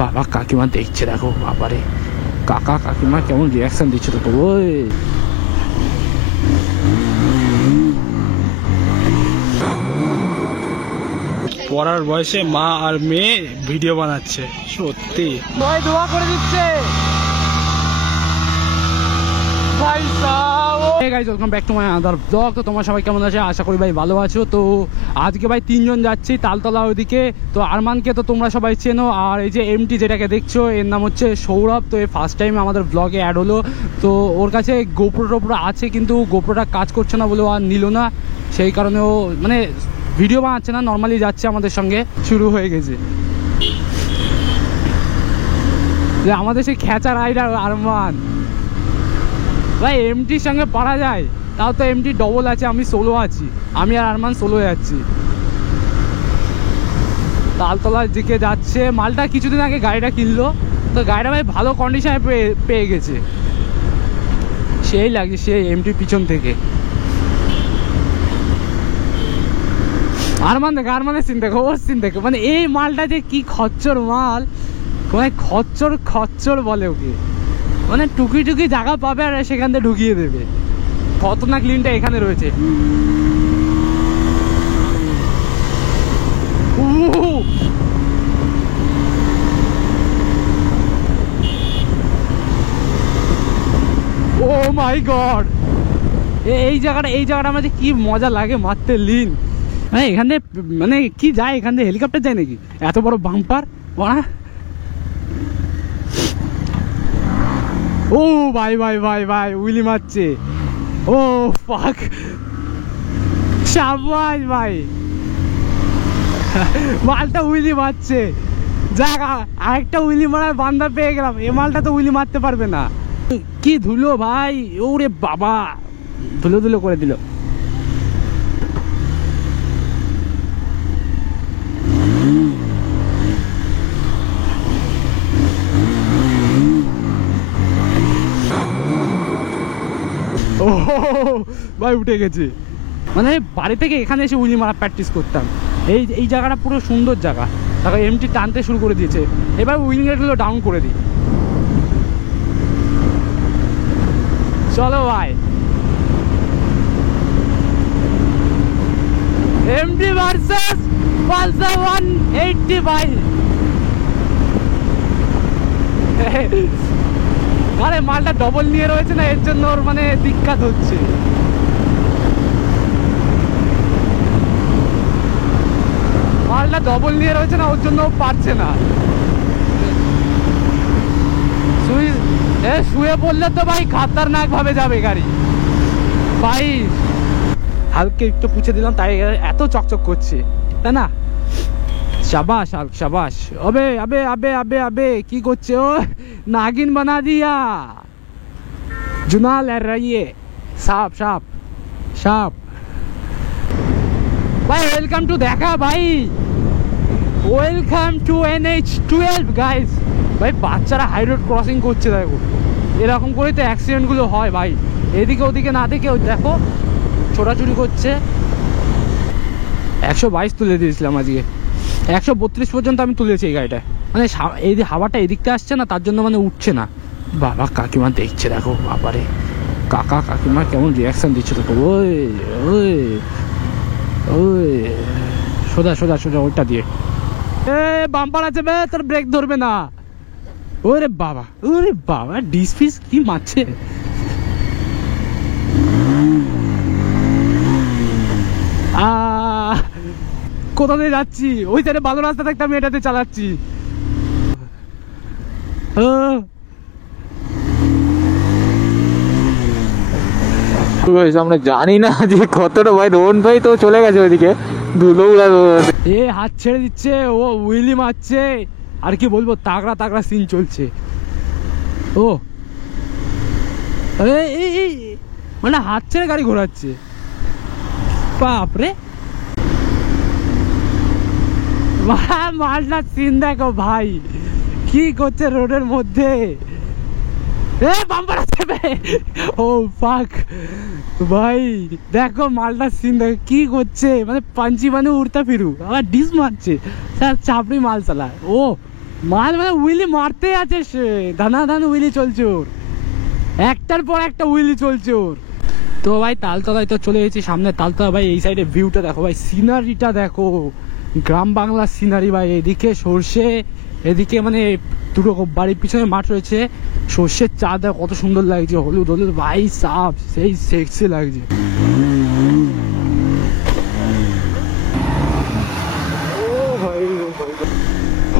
বাবা কাকিমা দেখছে, দেখো বাবারে কাকা কাকিমা কেমন রিয়াকশন দিচ্ছে তো। ওই পড়ার বয়সে মা আর মেয়ে ভিডিও বানাচ্ছে, সত্যি ভাই দোয়া করে দিচ্ছে ভাই সাহেব। Hey guys, welcome back to my other blog. তো তোমরা সবাই কেমন আছো? আশা করি ভাই ভালো আছো। তো আজকে ভাই তিনজন যাচ্ছি তালতলা ওইদিকে। তো আরমানকে তো তোমরা সবাই চেনো, আর এই যে এমটি যেটাকে দেখছো এর নাম হচ্ছে সৌরভ। তো এই ফার্স্ট টাইম আমাদের ব্লগে অ্যাড হলো। তো ওর কাছে গোপ্রো টোপ্রো আছে, কিন্তু গোপ্রোটা কাজ করছে না বলে আর নিল না, সেই কারণে ও মানে ভিডিও বানাচ্ছে না, নর্মালি যাচ্ছে আমাদের সঙ্গে। শুরু হয়ে গেছে যে আমাদের সেই খেঁচা রাইডার আরমান ভাই। এমটির সঙ্গে পারা যায়, তাও তো এমটি ডবল আছে, আমি সোলো আছি, আমি আর আরমান সোলো যাচ্ছি। তালতলার দিকে যাচ্ছে মালটা। কিছুদিন আগে গাড়িটা কিনলো, তো গাড়িটা ভাই ভালো কন্ডিশনে পেয়ে গেছে, সেই লাগছে সেই এমটির পিছন থেকে। আরমান দেখো, আরমানের সিন দেখো, ওর সিন দেখো, মানে এই মালটা যে কি খচ্চর মাল, মানে খচ্চর খচ্চর বলে ওকে, মানে টুকি টুকি জায়গা পাবে আর সেখান থেকে ঢুকিয়ে দেবে। খতরনাক লিনটা এখানে রয়েছে। ও মাই গড, এই জায়গাটা আমাদের কি মজা লাগে মারতে লিন। মানে এখান থেকে মানে কি যায়, এখান থেকে হেলিকপ্টার যায় নাকি? এত বড় বাম্পার। ও ভাই ভাই ভাই ভাই উইলি মারছে। ও ফাক, শাবাশ ভাই, মালটা উইলি মারছে। যাক, আরেকটা উইলি মারার বান্দা পেয়ে গেলাম। এ মালটা তো উইলি মারতে পারবে না। কি ধুলো ভাই, ওরে বাবা, ধুলো ধুলো করে দিল। ও ভাই উঠে গেছে। মানে বাড়ি থেকে এখানে এসে উইলি মারা প্র্যাকটিস করতাম। এই জায়গাটা পুরো সুন্দর জায়গা। তারপর এমটি টানতে শুরু করে দিয়েছে। এবার উইলিং রেটগুলো ডাউন করে দিই। চলো ভাই, এমটি ভার্সেস পালসার 180 ভাই। আরে মালটা ডবল নিয়ে রয়েছে না, এর জন্য ওর মানে দিক্কত হচ্ছে। মালটা ডবল নিয়ে রয়েছে না, ওর জন্য ও পারছে না। শুয়ে পড়লে তো ভাই খাতারনাক ভাবে যাবে গাড়ি ভাই। হালকা একটু পুছে দিলাম, তাই এত চকচক করছে, তাই না? শাবাশ হালক, শাবাশ। আবে আবে আবে আবে আবে কি করছে ও? নাগিন বানা দিয়া, জুনাল আর রাইয়ে সাপ সাপ সাপ ভাই। ওয়েলকাম টু দেখা ভাই, ওয়েলকাম টু NH12 গাইস। ভাই বাচ্চারা হাই রোড ক্রসিং করছে, দেখো এরকম করে তো অ্যাক্সিডেন্টগুলো হয় ভাই। এদিকে ওদিকে না দেখে দেখো ছোটাছুটি করছে। 122 তুলে দিয়েছিলাম আজকে, 132 পর্যন্ত আমি তুলেছি এই গাড়িটা। মানে এই যে হাওয়াটা এদিকতে আসছে না, তার জন্য মানে উঠছে না। বাবা কাকিমা দেখছে, দেখো বাবারে কাকা কাকিমা কেমন রিয়াকশন দিচ্ছে তো। ওই ওই ওই সোজা সোজা সোজা ওইটা দিয়ে। এ বাম্পার আছে বে, তোর ব্রেক ধরবে না। ওরে বাবা, ওরে বাবা, ডিস ফিস কি মারছে। কোথা দিয়ে যাচ্ছি? ওই সাইডে ভালো রাস্তা থাকতে আমি এটাতে চালাচ্ছি। আমরা জানি না যে কতটা ভাই। রোহন ভাই তো চলে গেছে ওইদিকে, ধুলো উড়া। এ হাত ছেড়ে দিচ্ছে, ও উইলি মারছে। আর কি বলবো, তাগড়া তাগড়া সিন চলছে। ও এই মানে হাত ছেড়ে গাড়ি ঘোরাচ্ছে, বাপরে। মালটা সিন দেখো ভাই, কি করছে রোডের মধ্যে। এ বাম্পার আছে বে। ও ফাক ভাই, দেখো মালটার সিন দেখো কি করছে, মানে পাঞ্চি মানে উড়তা ফিরু আবার ডিস মারছে স্যার, চাপড়ি মাল চালা ও মাল, মানে উইলি মারতে আছে সে, ধান উইলি চলছে ওর, একটার পর একটা উইলি চলছে ওর। তো ভাই তালতলায় তো চলে এসেছি, সামনে তালতলা ভাই, এই সাইডে ভিউটা দেখো ভাই, সিনারিটা দেখো, গ্রাম বাংলার সিনারি ভাই, এদিকে সর্ষে, এদিকে মানে দুটো বাড়ির পিছনে মাঠ রয়েছে, সর্ষের চা দেখ কত সুন্দর লাগছে, হলুদ হলুদ ভাই সাপ, সেই সেক্সি লাগছে।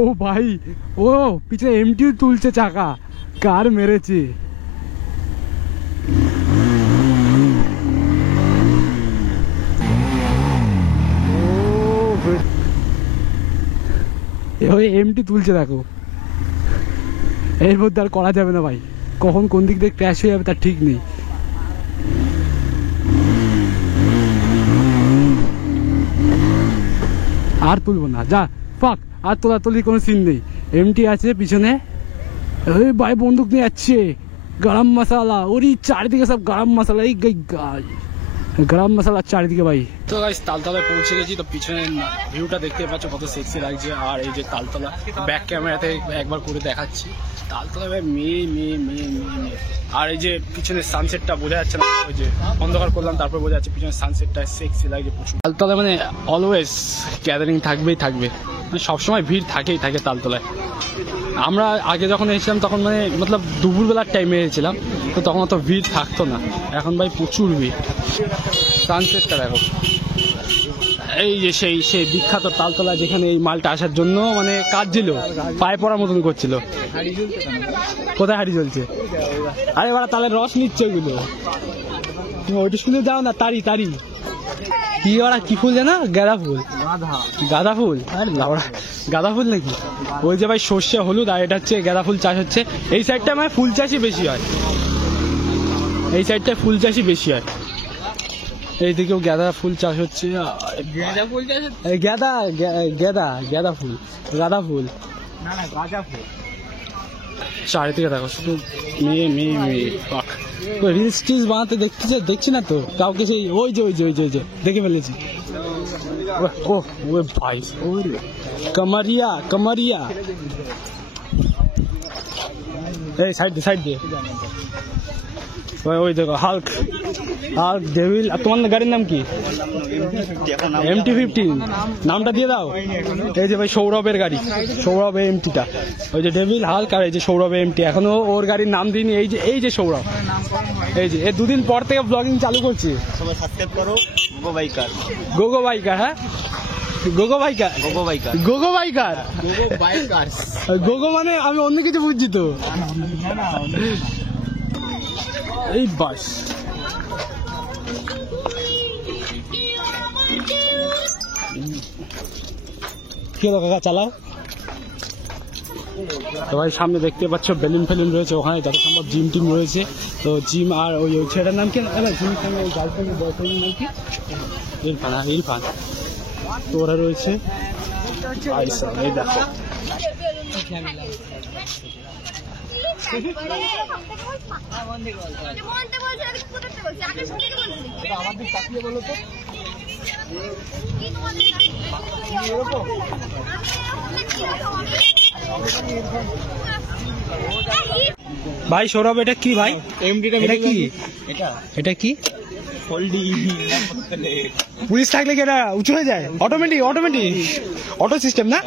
ও ভাই, ও পিছনে এমটিও তুলছে চাকা, কার মেরেছে। এমটি তুলছে দেখো, এর মধ্যে আর করা যাবে না ভাই, কখন কোন দিক দিয়ে ক্র্যাশ হয়ে যাবে তার ঠিক নেই। আর তুলবো না, যা ফাক, আর তোলাতুলি কোনো সিন নেই, এমটি আছে পিছনে, ওই ভাই বন্দুক নিয়ে যাচ্ছে, গরম মশালা, ওরই চারিদিকে সব গরম মশালা, এই গাই গরম মশলা চারিদিকে ভাই। তো গাইস তালতলায় পৌঁছে গেছি, তো পিছনে ভিউটা দেখতে পাচ্ছ কত সেক্সি লাগছে, আর এই যে তালতলা ব্যাক ক্যামেরাতে একবার করে দেখাচ্ছি, তালতলা ভাই মেয়ে মেয়ে মেয়ে মেয়ে মেয়ে, আর এই যে পিছনে সানসেটটা বোঝা যাচ্ছে না, ওই যে অন্ধকার করলাম তারপর বোঝা যাচ্ছে পিছনে সানসেটটা সেক্সি লাগছে প্রচুর। তালতলা মানে অলওয়েজ গ্যাদারিং থাকবেই থাকবে, মানে সবসময় ভিড় থাকেই থাকে তালতলায়। আমরা আগে যখন এসেছিলাম তখন মানে মতলব দুপুরবেলার টাইমে এসেছিলাম, তো তখন অত ভিড় থাকতো না, এখন ভাই প্রচুর ভিড়। সানসেটটা দেখো, এই যে সেই সেই বিখ্যাত তালতলা, যেখানে এই মালটা আসার জন্য মানে কাজ ছিল, পায়ে পড়ার মতন করছিল। কোথায় হাড়ি চলছে? আরে ওরা তালের রস নিচ্ছে ওইগুলো, তুমি ওইটা শুনে যাও না, তারি তারি কি ওরা কি ফুল জানা, গাঁদা ফুল, গাঁদা ফুল, আরে লাউড়া গাঁদা ফুল নাকি? ওই যে ভাই সর্ষে হলুদ, আর এটা হচ্ছে গাঁদা ফুল চাষ হচ্ছে এই সাইডটা, মানে ফুল চাষই বেশি হয় এই সাইডটায়, ফুল চাষই বেশি হয়। এইদিকেও গাঁদা ফুল চাষ হচ্ছে, গাঁদা ফুল চাষ, গাঁদা গাঁদা গাঁদা ফুল, গাঁদা ফুল না না গাঁদা ফুল। চারিদিকে দেখো শুধু মেয়ে মেয়ে মেয়ে, পাক রিলস টিলস বানাতে দেখছি না তো কাউকে, সেই ওই যে ওই যে ওই যে ওই যে দেখে ফেলেছি। ও ওই ভাই কমারিয়া কমারিয়া, এই সাইড দিয়ে ওই দেখো হাল্ক, আর ডেভিল। তোমার গাড়ির নাম কি? MT-15, নামটা দিয়ে দাও। এই যে ভাই সৌরভের গাড়ি, সৌরভ এমটিটা, ওই যে ডেভিল হাল্ক, আর এই যে সৌরভ এমটি, এখনো ওর গাড়ির নাম দিইনি। এই যে সৌরভ, এই যে দুদিন পর থেকে ব্লগিং চালু করছি। গোগো বাইকার, হ্যাঁ গোগো বাইকার, গোগো বাইকার, গোগো মানে আমি অন্য কিছু বুঝছি তো। এই বাস কি হলো কাকা, চালাও। তো ভাই সামনে দেখতে পাচ্ছ বেলুন ফেলুন রয়েছে, ওখানে যত সম্ভব জিম টিম রয়েছে। তো জিম, আর ওই ছেলেটার নাম কি, জিমের সঙ্গে গার্লফ্রেন্ড বয়ফ্রেন্ডের নাম কি? ইরফান, হ্যাঁ ইরফান। তো ওরা রয়েছে, এই দেখো ভাই সৌরভ, এটা কি ভাই? এটা কি, এটা কি? পুলিশ থাকলে কি এটা উঁচু হয়ে যায়? অটোমেটিক অটো সিস্টেম না?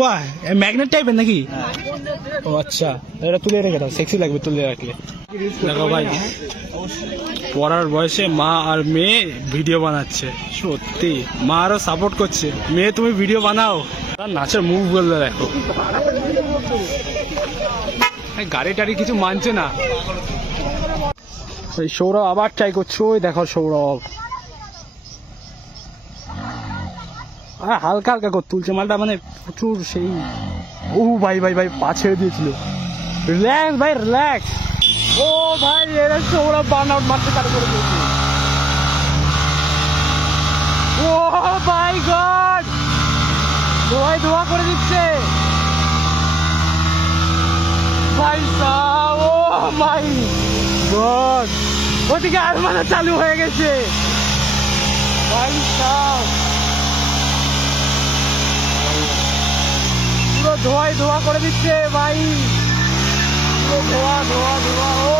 বাহ, ম্যাগনেট টাইপের নাকি? ও আচ্ছা, এটা তুলে রেখে দাও, সেক্সি লাগবে তুলে রাখলে। দেখো ভাই পড়ার বয়সে মা আর মেয়ে ভিডিও বানাচ্ছে, সত্যি মা আরো সাপোর্ট করছে, মেয়ে তুমি ভিডিও বানাও। তার নাচের মুভ বললে দেখো, গাড়ি টাড়ি কিছু মানছে না। সৌরভ আবার ট্রাই করছো, ওই দেখো সৌরভ হালকা হালকা করে তুলছে মালটা, মানে প্রচুর সেই। ও ভাই ভাই ভাই পা ছেড়ে দিয়েছিল, রিল্যাক্স ভাই রিল্যাক্স। ও ভাই এরা সৌরভ বার্ন আউট মারতে চালু করে দিয়েছে। ও মাই গড, ভাই ধোয়া করে দিচ্ছে ভাই সাহেব, ও মাই গড, ওদিকে আরমানও চালু হয়ে গেছে ভাই সাহেব, পুরো ধোয়ায় ধোয়া করে দিচ্ছে ভাই, পুরো ধোয়া ধোয়া ধোয়া, ও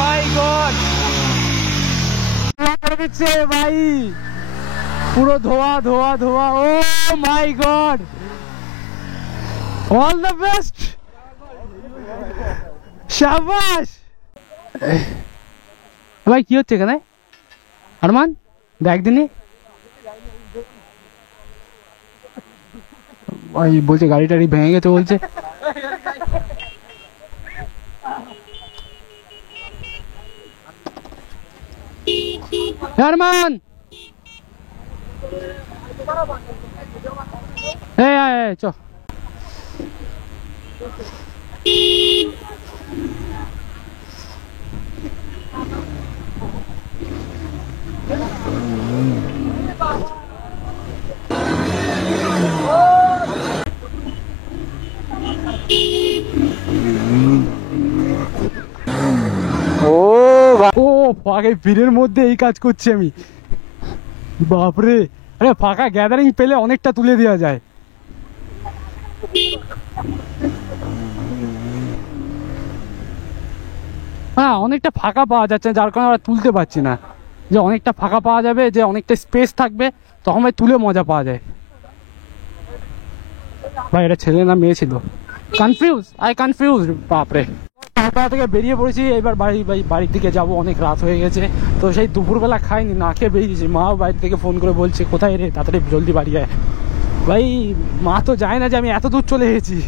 মাই গড, ধোয়া করে দিচ্ছে ভাই, পুরো ধোয়া ধোয়া ধোয়া, ও মাই গড, অল দ্য বেস্ট, শাবাশ। ভাই কি হচ্ছে এখানে আরমান, দেখ দিনই ভাই, বলছে গাড়ি টাড়ি ভেঙে গেছে বলছে। আরমান এই চ, ও ভাই, ও ফাঁকা ভিড়ের মধ্যে এই কাজ করছি আমি, বাপরে। আরে ফাঁকা গ্যাদারিং পেলে অনেকটা তুলে দেওয়া যায়। হ্যাঁ, অনেকটা ফাঁকা পাওয়া যাচ্ছে না, যার কারণে আমরা তুলতে পারছি না। যে অনেকটা ফাঁকা পাওয়া যাবে, যে অনেকটা স্পেস থাকবে, তখন ভাই তুলে মজা পাওয়া যায়। ভাই এটা ছেলে না মেয়ে ছিল, কনফিউজ বাপরে। তারপর থেকে বেরিয়ে পড়েছি, এবার বাড়ির দিকে যাব, অনেক রাত হয়ে গেছে। তো সেই দুপুরবেলা খাইনি, না খেয়ে বেরিয়েছি। মাও বাড়ি থেকে ফোন করে বলছে কোথায় রে, তাড়াতাড়ি জলদি বাড়ি আয়। ভাই মা তো যায় না যে আমি এত দূর চলে এসেছি।